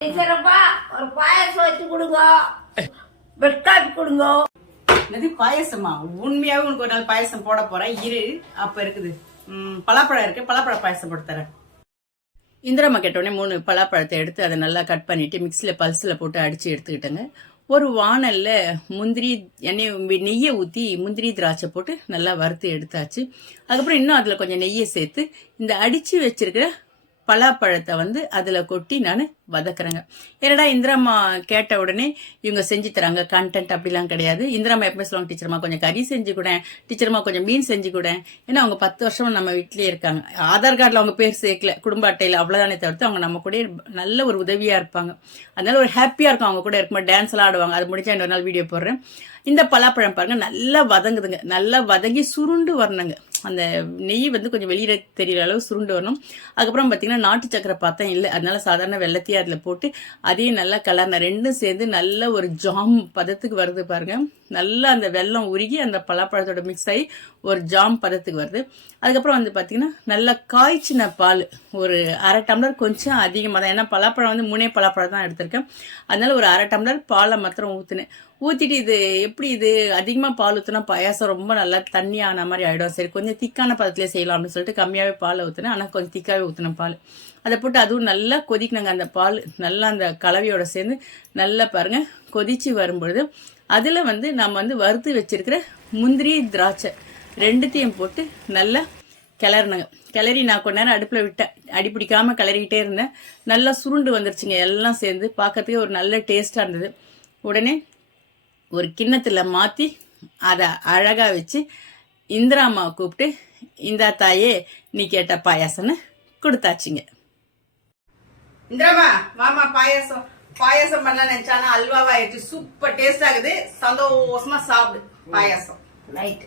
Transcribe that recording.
ஒரு பாயாசம் வச்சு கொடுங்க, பெட் காப்பி கொடுங்க. என்னது பாயசமா? உண்மையாவே உனக்கு ஒரு நாள் பாயசம் போட போறேன் இரு. அப்ப இருக்குது பலாப்பழம் இருக்கு, பலாப்பழ பாயசம் போட்டு தரேன். இந்திரம்மா கேட்டோடனே 3 பலாப்பழத்தை எடுத்து அதை நல்லா கட் பண்ணிட்டு மிக்சியில பல்ஸ்ல போட்டு அடிச்சு எடுத்துக்கிட்டேங்க. ஒரு வானல்ல முந்திரி நெய்யை ஊற்றி முந்திரி திராட்சை போட்டு நல்லா வறுத்து எடுத்தாச்சு. அதுக்கப்புறம் இன்னும் அதில் கொஞ்சம் நெய்யை சேர்த்து இந்த அடித்து வச்சிருக்கிற பலாப்பழத்தை அதில் கொட்டி நான் வதக்குறேங்க. ஏன்னா இந்திராம்மா கேட்ட உடனே இவங்க செஞ்சு தராங்க, கண்டென்ட் அப்படிலாம் கிடையாது. இந்திராம்மா எப்பவுமே சொல்லுவாங்க, டீச்சர்மா கொஞ்சம் கறி செஞ்சு கூட, டீச்சர்மா கொஞ்சம் மீன் செஞ்சு கூட. ஏன்னா அவங்க 10 வருஷம் நம்ம வீட்டிலேயே இருக்காங்க. ஆதார் கார்டில் அவங்க பேர் சேர்க்கல, குடும்ப அட்டையில் அவ்வளோதானே தவிர்த்து அவங்க நம்ம கூட நல்ல ஒரு உதவியாக இருப்பாங்க. அதனால ஒரு ஹாப்பியாக இருக்கும் அவங்க கூட இருக்கும்போது. டான்ஸ் எல்லாம் ஆடுவாங்க. அது முடிச்சா இன்னொரு நாள் வீடியோ போடுறேன். இந்த பலாப்பழம் பாருங்க நல்லா வதங்குதுங்க, நல்லா வதங்கி சுருண்டு வரணுங்க. அந்த நெய் கொஞ்சம் வெளியில தெரியற அளவு சுருண்டு வரணும். அதுக்கப்புறம் பார்த்தீங்கன்னா நாட்டு சக்கரை பார்த்தேன் இல்லை, அதனால சாதாரண வெள்ளத்தையும் அதில் போட்டு அதையும் நல்லா கலர்ன ரெண்டும் சேர்ந்து நல்ல ஒரு ஜாம் பதத்துக்கு வருது பாருங்க. நல்லா அந்த வெல்லம் உருகி அந்த பலாப்பழத்தோட மிக்ஸ் ஆகி ஒரு ஜாம் பதத்துக்கு வருது. அதுக்கப்புறம் பார்த்தீங்கன்னா நல்லா காய்ச்சின பால் ஒரு 1/2 டம்ளர், கொஞ்சம் அதிகமாக தான். ஏன்னா பலாப்பழம் 3 பலாப்பழம் தான் எடுத்திருக்கேன். அதனால ஒரு 1/2 டம்ளர் பாலை மாத்திரம் ஊற்றினேன். ஊற்றிட்டு இது எப்படி இது அதிகமாக பால் ஊற்றினா பாயாசம் ரொம்ப நல்லா தண்ணி ஆன மாதிரி ஆகிடும். சரி கொஞ்சம் திக்கான பதத்திலே செய்யலாம் அப்படின்னு சொல்லிட்டு கம்மியாகவே பாலை ஊற்றினேன். ஆனால் கொஞ்சம் திக்காகவே ஊற்றின பால் அதை போட்டு அதுவும் நல்லா கொதிக்கணுங்க. அந்த பால் நல்லா அந்த கலவையோட சேர்ந்து நல்லா பாருங்க கொதிச்சு வரும்பொழுது அதில் நம்ம வறுத்து வச்சிருக்கிற முந்திரி திராட்சை ரெண்டுத்தையும் போட்டு நல்லா கிளறினங்க. கிளறி நான் கொஞ்ச நேரம் அடுப்பில் விட்டேன், அடி பிடிக்காம கிளறிக்கிட்டே இருந்தேன். நல்லா சுருண்டு வந்துருச்சுங்க. எல்லாம் சேர்ந்து பார்க்கறதுக்கே ஒரு நல்ல டேஸ்டாக இருந்தது. உடனே ஒரு கிண்ணத்தில் மாற்றி அதை அழகாக வச்சு இந்திராம்மாவை கூப்பிட்டு இந்தா தாயே நீ கேட்ட பாயாசம்னு கொடுத்தாச்சுங்க. இந்திராமா மாமா பாயாசம் பாயாசம் பண்ணலாம் நினைச்சானா அல்வாவா ஆயிடுச்சு. சூப்பர் டேஸ்ட் ஆகுது. சந்தோஷமா சாப்பிடு பாயாசம். ரைட்.